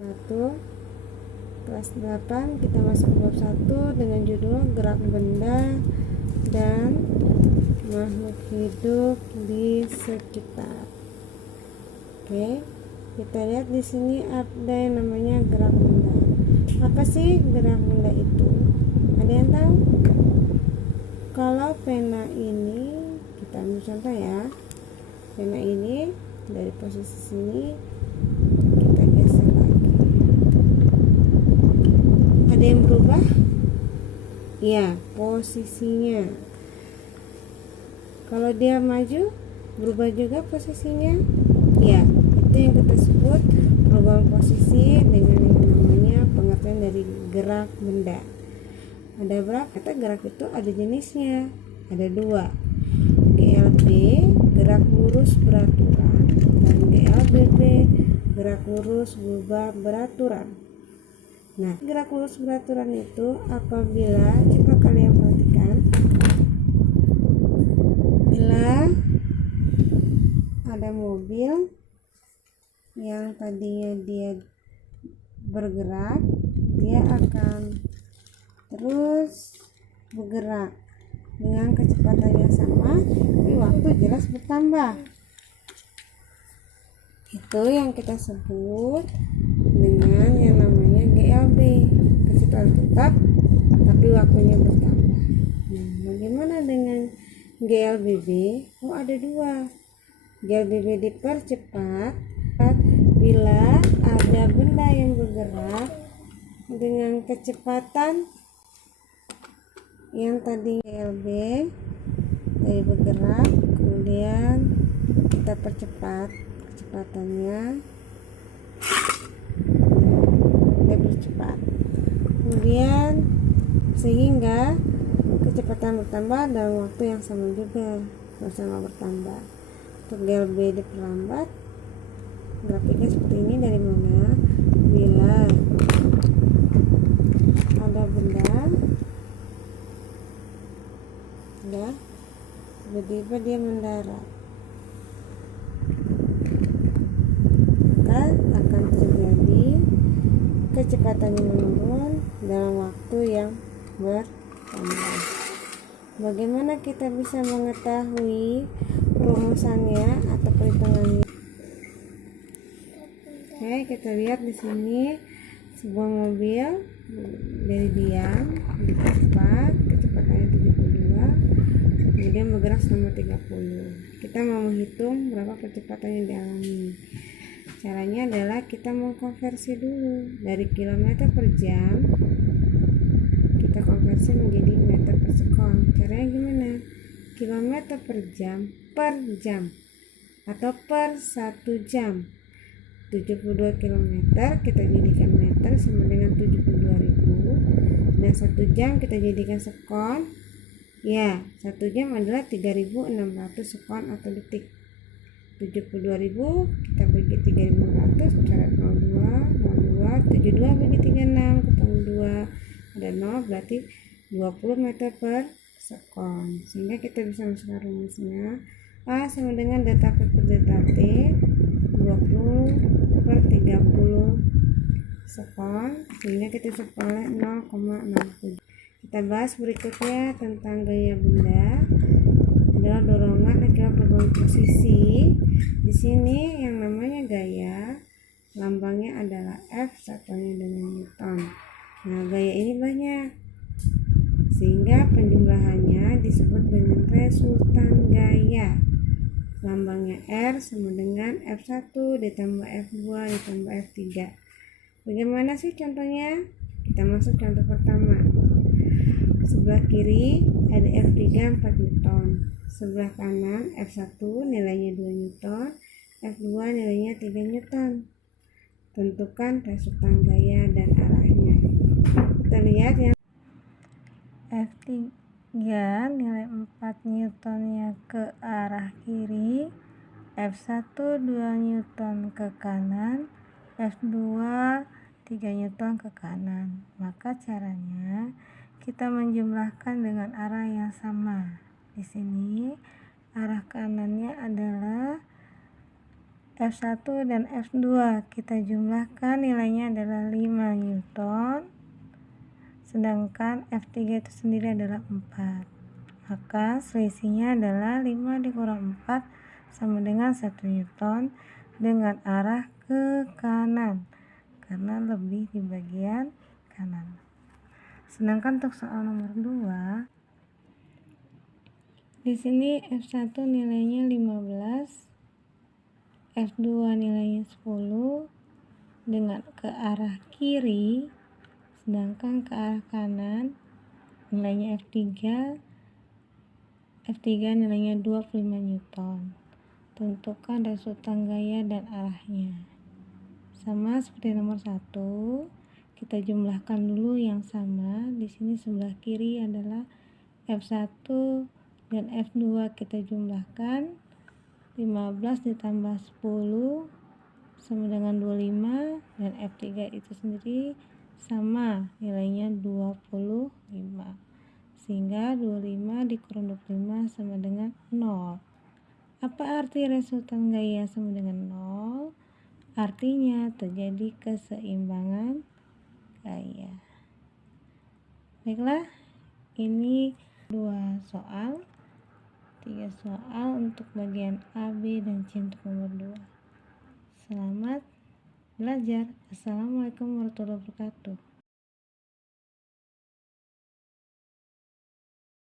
Satu, kelas 8 kita masuk bab 1 dengan judul gerak benda dan makhluk hidup di sekitar. Oke, kita lihat di sini ada yang namanya gerak benda. Apa sih gerak benda itu? Ada yang tahu? Kalau pena ini, kita ambil contoh ya. Pena ini dari posisi sini kita geser lagi. Ada yang berubah? Ya, posisinya. Kalau dia maju, berubah juga posisinya? Ya, itu yang kita sebut perubahan posisi dengan yang namanya pengertian dari gerak benda. Ada berapa? Kata gerak itu ada jenisnya, ada 2. GLB, gerak lurus beraturan, dan GLBB, gerak lurus berubah beraturan. Nah, gerak lurus beraturan itu apabila, coba kalian perhatikan, bila ada mobil yang tadinya dia bergerak, dia akan terus bergerak dengan kecepatan yang sama, tapi waktu jelas bertambah. Itu yang kita sebut dengan yang namanya GLB, kecepatan tetap tapi waktunya bertambah. Nah, bagaimana dengan GLBB? Oh, ada 2. GLBB dipercepat bila ada benda yang bergerak dengan kecepatan yang tadi GLB dari bergerak, kemudian kita percepat kecepatannya, dia bercepat, kemudian sehingga kecepatan bertambah dalam waktu yang sama juga, sama bertambah. Untuk GLB diperlambat, grafiknya seperti ini. Dari mana? Bila ada benda ya, tiba-tiba dia mendarat, maka akan terjadi kecepatannya menurun dalam waktu yang bertambah. Bagaimana kita bisa mengetahui rumusannya atau perhitungannya? Oke, kita lihat di sini sebuah mobil dari diam cepat, kecepatannya 72, kemudian bergerak selama 30. Kita mau menghitung berapa kecepatan yang dialami. Caranya adalah kita mengkonversi dulu dari kilometer per jam, kita konversi menjadi meter per sekon. Caranya gimana? Kilometer per jam atau per 1 jam. 72 km kita jadikan meter sama dengan 72.000, dan 1 jam kita jadikan sekon. Ya, 1 jam adalah 3.600 sekon atau detik. 72.000 kita bagi 3.600, coret 02, 72 bagi 36, ketemu 2, ada 0, berarti 20 meter per sekon. Sehingga kita bisa masukkan rumusnya. A sama dengan delta V per delta T, 20 per 30 sekon, sehingga kita bisa peroleh 0,67. Kita bahas berikutnya tentang gaya benda adalah dorongan akibat perubahan posisi. Di sini yang namanya gaya, lambangnya adalah F, satuannya dengan Newton. Nah, gaya ini banyak, sehingga penjumlahannya disebut dengan resultan gaya. Lambangnya R sama dengan F1 ditambah F2 ditambah F3. Bagaimana sih contohnya? Kita masuk contoh pertama. Sebelah kiri ada F3 4 Newton, sebelah kanan F1 nilainya 2 Newton, F2 nilainya 3 Newton. Tentukan resultan gaya dan arahnya. Kita lihat yang F3 nilai 4 Newtonnya ke arah kiri, F1 2 Newton ke kanan, F2 3 Newton ke kanan. Maka caranya kita menjumlahkan dengan arah yang sama. Di sini arah kanannya adalah F1 dan F2 kita jumlahkan, nilainya adalah 5 Newton, sedangkan F3 itu sendiri adalah 4. Maka selisihnya adalah 5 dikurang 4 sama dengan 1 Newton dengan arah ke kanan, karena lebih di bagian kanan. Sedangkan untuk soal nomor 2, di sini F1 nilainya 15, F2 nilainya 10 dengan ke arah kiri, sedangkan ke arah kanan nilainya F3 nilainya 25 Newton. Tentukan resultan gaya dan arahnya. Sama seperti nomor 1, kita jumlahkan dulu yang sama. Di sini sebelah kiri adalah F1 dan F2 kita jumlahkan, 15 ditambah 10 sama dengan 25, dan F3 itu sendiri sama, nilainya 25, sehingga 25 dikurang 25 sama dengan 0. Apa arti resultan gaya sama dengan 0? Artinya terjadi keseimbangan gaya. Baiklah, ini 2 soal, 3 soal untuk bagian A, B, dan C untuk nomor 2. Selamat belajar. Assalamualaikum warahmatullahi wabarakatuh.